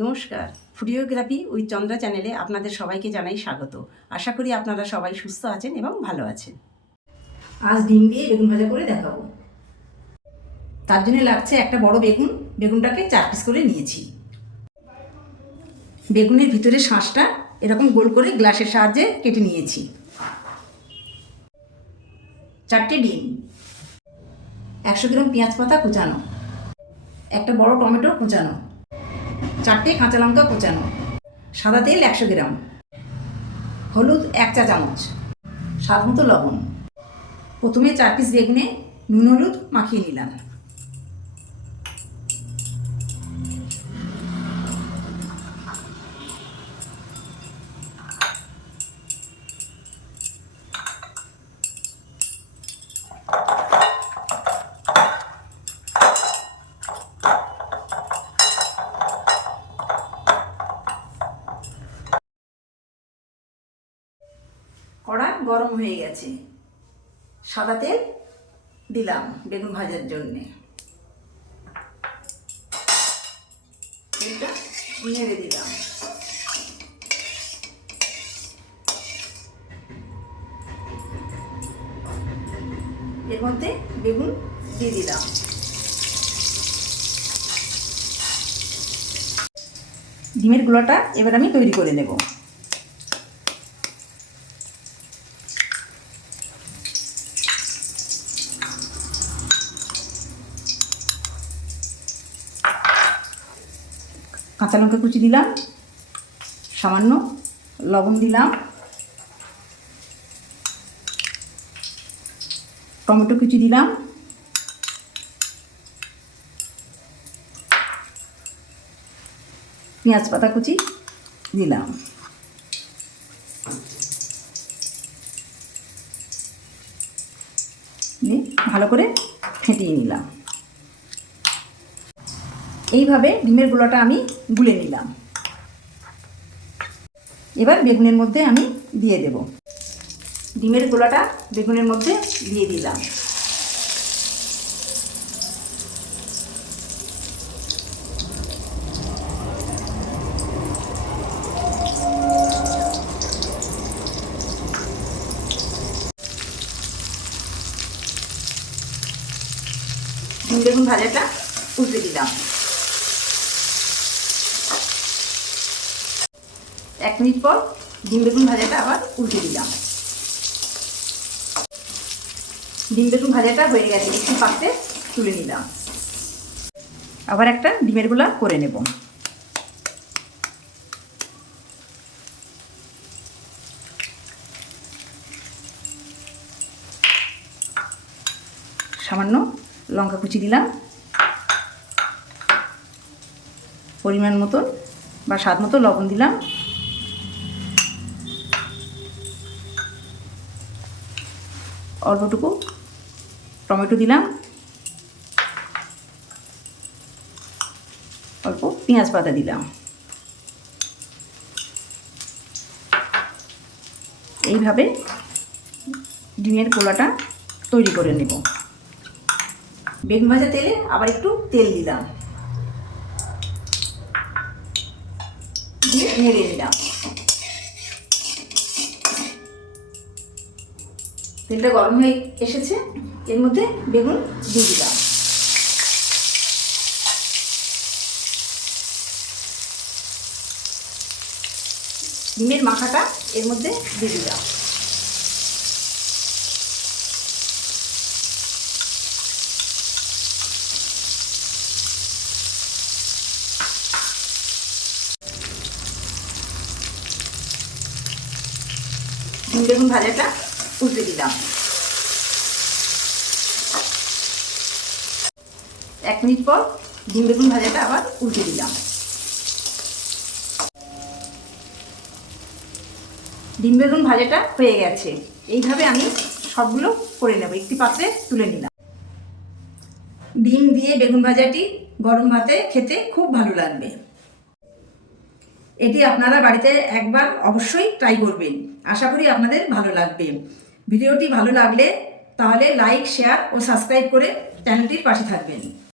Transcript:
নমস্কার, ফুডিওগ্রাফি উইথ চন্দ্রা চ্যানেলে আপনাদের সবাইকে জানাই স্বাগত। আশা করি আপনারা সবাই সুস্থ আছেন এবং ভালো আছেন। আজ ডিম দিয়ে বেগুন ভাজা করে দেখাবো। তার জন্য লাগছে একটা বড় বেগুন। বেগুনটাকে 4 পিস করে নিয়েছি। বেগুনের ভিতরে শাঁসটা এরকম গোল করে গ্লাসের সাহায্যে কেটে নিয়েছি। 4টে ডিম, 100 গ্রাম পেঁয়াজ পাতা কুচানো, একটা বড় টমেটো কুচানো, 4টে কাঁচা লঙ্কা কুচানো, সাদা তেল 100 গ্রাম, হলুদ 1 চা চামচ, স্বাদ মতো লবণ। প্রথমে 4 পিস বেগুনে নুন হলুদ মাখিয়ে নিলাম। কড়া গরম হয়ে গেছে, সাদা তেল দিলাম বেগুন ভাজার জন্যে। তেলটা নেড়ে দিলাম। এর মধ্যে বেগুন দিয়ে দিলাম। ডিমের গুঁড়োটা এবার আমি তৈরি করে নেব। কাঁচা লঙ্কা কুচি দিলাম, সামান্য লবণ দিলাম, টমেটো কুচি দিলাম, পেঁয়াজ পাতা কুচি দিলাম, ভালো করে ফেটিয়ে নিলাম। এইভাবে ডিমের গুঁড়োটা আমি গুলে নিলাম। এবার বেগুনের মধ্যে আমি দিয়ে দেব। ডিমের গুঁড়োটা বেগুনের মধ্যে দিয়ে দিলাম। ডিম বেগুন ভাজাটা উল্টে দিলাম। 1 মিনিট পর ডিম বেগুন ভাজাটা আবার উল্টে দিলাম। ডিম বেগুন ভাজাটা হয়ে গেছে, একটু পাত্রে তুলে নিলাম। আবার একটা ডিমের গোলা করে নেব। সামান্য লঙ্কা কুচি দিলাম, পরিমাণ মতন বা স্বাদ মতো লবণ দিলাম, অল্পটুকু টমেটো দিলাম, অল্প পেঁয়াজ পাতা দিলাম। এইভাবে ডিমের গোলাটা তৈরি করে নেব। বেগুন ভাজা তেলে আবার একটু তেল দিলাম, দিয়ে নেড়ে নিলাম। তেলটা গরম হয়ে এসেছে, এর মধ্যে বেগুন দিয়ে দিলাম। ডিমের মাখাটা এর মধ্যে দিয়ে দিলাম। ডিম বেগুন ভাজাটা উল্টে দিলাম। 1 মিনিট পর ডিম বেগুন ভাজাটা আবার উল্টে দিলাম। ডিম বেগুন ভাজাটা হয়ে গেছে। এইভাবে আমি সবগুলো করে নেব। একটি পাত্রে তুলে নিলাম। ডিম দিয়ে বেগুন ভাজাটি গরম ভাতে খেতে খুব ভালো লাগবে। এটি আপনারা বাড়িতে একবার অবশ্যই ট্রাই করবেন। আশা করি আপনাদের ভালো লাগবে। ভিডিওটি ভালো লাগলে তাহলে লাইক, শেয়ার ও সাবস্ক্রাইব করে চ্যানেলটির পাশে থাকবেন।